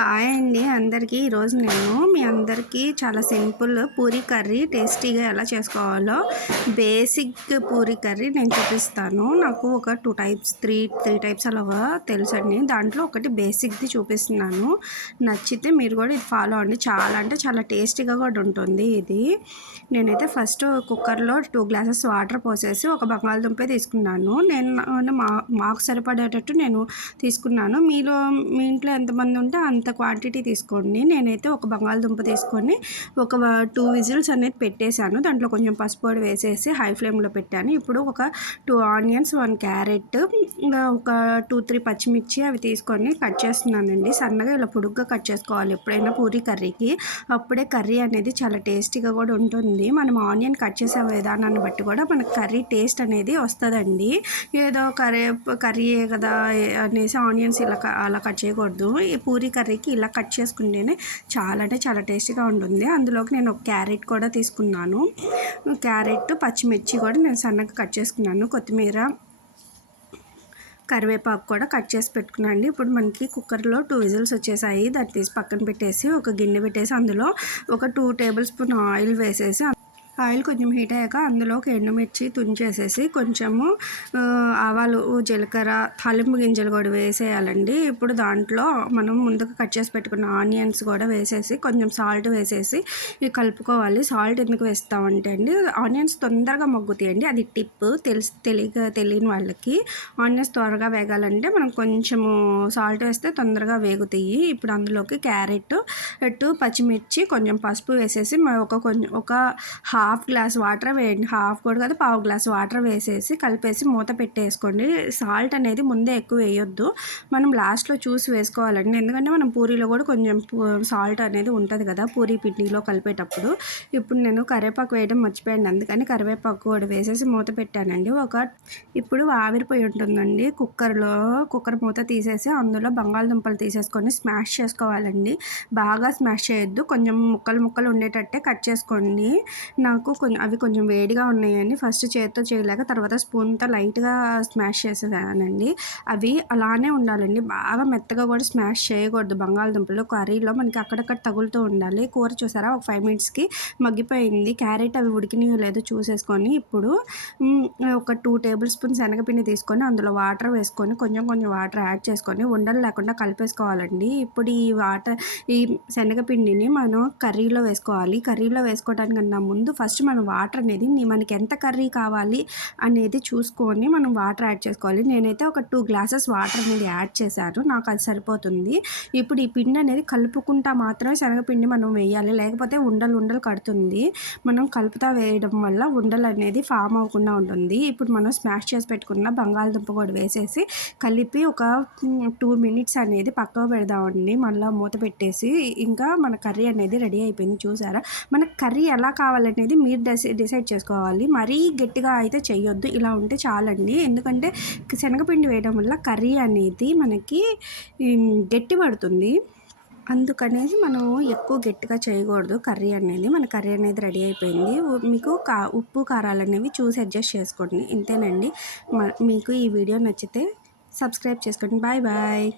Hi అండి అందరికీ. ఈరోజు నేను మీ అందరికీ చాలా సింపుల్ పూరీ కర్రీ టేస్టీగా ఎలా చేసుకోవాలో బేసిక్ పూరీ కర్రీ నేను చూపిస్తాను. నాకు ఒక two types three three types అలా తెలుసండి. దాంట్లో ఒకటి బేసిక్ది చూపిస్తున్నాను. నచ్చితే మీరు కూడా ఇది ఫాలో అవ్వండి. చాలా అంటే చాలా టేస్టీగా కూడా ఉంటుంది ఇది. నేనైతే ఫస్ట్ కుక్కర్లో టూ గ్లాసెస్ వాటర్ పోసేసి ఒక బంగాళదుంపే తీసుకున్నాను. నేను మా మాకు సరిపడేటట్టు నేను తీసుకున్నాను. మీలో మీ ఇంట్లో ఎంతమంది ఉంటే అంత క్వాంటిటీ తీసుకోండి. నేనైతే ఒక బంగాళదుంప తీసుకొని ఒక టూ విజిల్స్ అనేది పెట్టేశాను. దాంట్లో కొంచెం పసుపు పొడి వేసేసి హై ఫ్లేమ్లో పెట్టాను. ఇప్పుడు ఒక టూ ఆనియన్స్ వన్ క్యారెట్ ఒక టూ త్రీ పచ్చిమిర్చి అవి తీసుకొని కట్ చేస్తున్నానండి. సన్నగా ఇలా పొడుగ్గా కట్ చేసుకోవాలి. ఎప్పుడైనా పూరి కర్రీకి అప్పుడే కర్రీ అనేది చాలా టేస్టీగా కూడా ఉంటుంది. మనం ఆనియన్ కట్ చేసే విధానాన్ని బట్టి కూడా మనకు కర్రీ టేస్ట్ అనేది వస్తుందండి. ఏదో కర్రీ కర్రీయే కదా అనేసి ఆనియన్స్ ఇలా అలా కట్ చేయకూడదు. ఈ పూరి కర్రీకి ఇలా కట్ చేసుకుంటేనే చాలా అంటే చాలా టేస్టీగా ఉంటుంది. అందులోకి నేను ఒక క్యారెట్ కూడా తీసుకున్నాను. క్యారెట్ పచ్చిమిర్చి కూడా నేను సన్నగా కట్ చేసుకున్నాను. కొత్తిమీర కరివేపాకు కూడా కట్ చేసి పెట్టుకున్నాండి ఇప్పుడు మనకి కుక్కర్లో టూ విజిల్స్ వచ్చేసాయి. దాన్ని తీసి పక్కన పెట్టేసి ఒక గిన్నె పెట్టేసి అందులో ఒక టూ టేబుల్ స్పూన్ ఆయిల్ వేసేసి ఆయిల్ కొంచెం హీట్ అయ్యాక అందులోకి ఎండుమిర్చి తుంచేసేసి కొంచెము ఆవాలు జీలకర్ర తాలింపు గింజలు కూడా వేసేయాలండి. ఇప్పుడు దాంట్లో మనం ముందుగా కట్ చేసి పెట్టుకున్న ఆనియన్స్ కూడా వేసేసి కొంచెం సాల్ట్ వేసేసి కలుపుకోవాలి. సాల్ట్ ఎందుకు వేస్తామంటే అండి ఆనియన్స్ తొందరగా మొగ్గుతాయండి. అది టిప్ తెలిసి తెలియక తెలియని వాళ్ళకి. ఆనియన్స్ త్వరగా వేగాలంటే మనం కొంచెము సాల్ట్ వేస్తే తొందరగా వేగుతాయి. ఇప్పుడు అందులోకి క్యారెట్ పచ్చిమిర్చి కొంచెం పసుపు వేసేసి ఒక కొంచెం ఒక హాఫ్ హాఫ్ గ్లాస్ వాటర్ వేయండి హాఫ్ కూడా కాదు పావు గ్లాస్ వాటర్ వేసేసి కలిపేసి మూత పెట్టేసుకోండి. సాల్ట్ అనేది ముందే ఎక్కువ వేయొద్దు. మనం లాస్ట్లో చూసి వేసుకోవాలండి. ఎందుకంటే మనం పూరీలో కూడా కొంచెం సాల్ట్ అనేది ఉంటుంది కదా పూరీ పిండిలో కలిపేటప్పుడు. ఇప్పుడు నేను కరివేపాకు వేయడం మర్చిపోయాను. అందుకని కరివేపాకు కూడా వేసేసి మూత పెట్టానండి. ఒక ఇప్పుడు ఆవిరిపోయి ఉంటుందండి. కుక్కర్లో కుక్కర్ మూత తీసేసి అందులో బంగాళదుంపలు తీసేసుకొని స్మాష్ చేసుకోవాలండి. బాగా స్మాష్ చేయొద్దు. కొంచెం ముక్కలు ముక్కలు ఉండేటట్టే కట్ చేసుకోండి. నాకు నాకు కొంచెం అవి కొంచెం వేడిగా ఉన్నాయని ఫస్ట్ చేతితో చేయలేక తర్వాత స్పూన్తో లైట్గా స్మాష్ చేసేదానండి అవి అలానే ఉండాలండి. బాగా మెత్తగా కూడా స్మాష్ చేయకూడదు. బంగాళదుంపలు కర్రీలో మనకి అక్కడక్కడ తగులుతూ ఉండాలి. కూర చూసారా? ఒక ఫైవ్ మినిట్స్కి మగ్గిపోయింది. క్యారెట్ అవి ఉడికినాయో లేదో చూసేసుకొని ఇప్పుడు ఒక టూ టేబుల్ స్పూన్ శనగపిండి తీసుకొని అందులో వాటర్ వేసుకొని కొంచెం కొంచెం వాటర్ యాడ్ చేసుకొని ఉండలు లేకుండా కలిపేసుకోవాలండి. ఇప్పుడు ఈ వాటర్ ఈ శనగపిండిని మనం కర్రీలో వేసుకోవాలి. కర్రీలో వేసుకోవడానికన్నా ముందు ఫస్ట్ ఫస్ట్ మనం వాటర్ అనేది మనకి ఎంత కర్రీ కావాలి అనేది చూసుకొని మనం వాటర్ యాడ్ చేసుకోవాలి. నేనైతే ఒక టూ గ్లాసెస్ వాటర్ అనేది యాడ్ చేశాను. నాకు అది సరిపోతుంది. ఇప్పుడు ఈ పిండి అనేది కలుపుకుంటా మాత్రమే శనగపిండి మనం వేయాలి. లేకపోతే ఉండలు ఉండలు కడుతుంది. మనం కలుపుతా వేయడం వల్ల ఉండలు అనేది ఫామ్ అవ్వకుండా ఉంటుంది. ఇప్పుడు మనం స్మాష్ చేసి పెట్టుకున్న బంగాళదుంప కూడా వేసేసి కలిపి ఒక టూ మినిట్స్ అనేది పక్కకు పెడదామండి. మళ్ళీ మూత పెట్టేసి ఇంకా మన కర్రీ అనేది రెడీ అయిపోయింది. చూసారా? మన కర్రీ ఎలా కావాలనేది మీరు డిసైడ్ చేసుకోవాలి. మరీ గట్టిగా అయితే చేయొద్దు ఇలా ఉంటే చాలండి. ఎందుకంటే శనగపిండి వేయడం వల్ల కర్రీ అనేది మనకి గట్టి పడుతుంది. అందుకనేసి మనం ఎక్కువ గట్టిగా చేయకూడదు కర్రీ అనేది. మన కర్రీ అనేది రెడీ అయిపోయింది. మీకు కా ఉప్పు కారాలు అనేవి చూసి అడ్జస్ట్ చేసుకోండి. ఇంతేనండి. మీకు ఈ వీడియో నచ్చితే సబ్స్క్రైబ్ చేసుకోండి. Bye bye.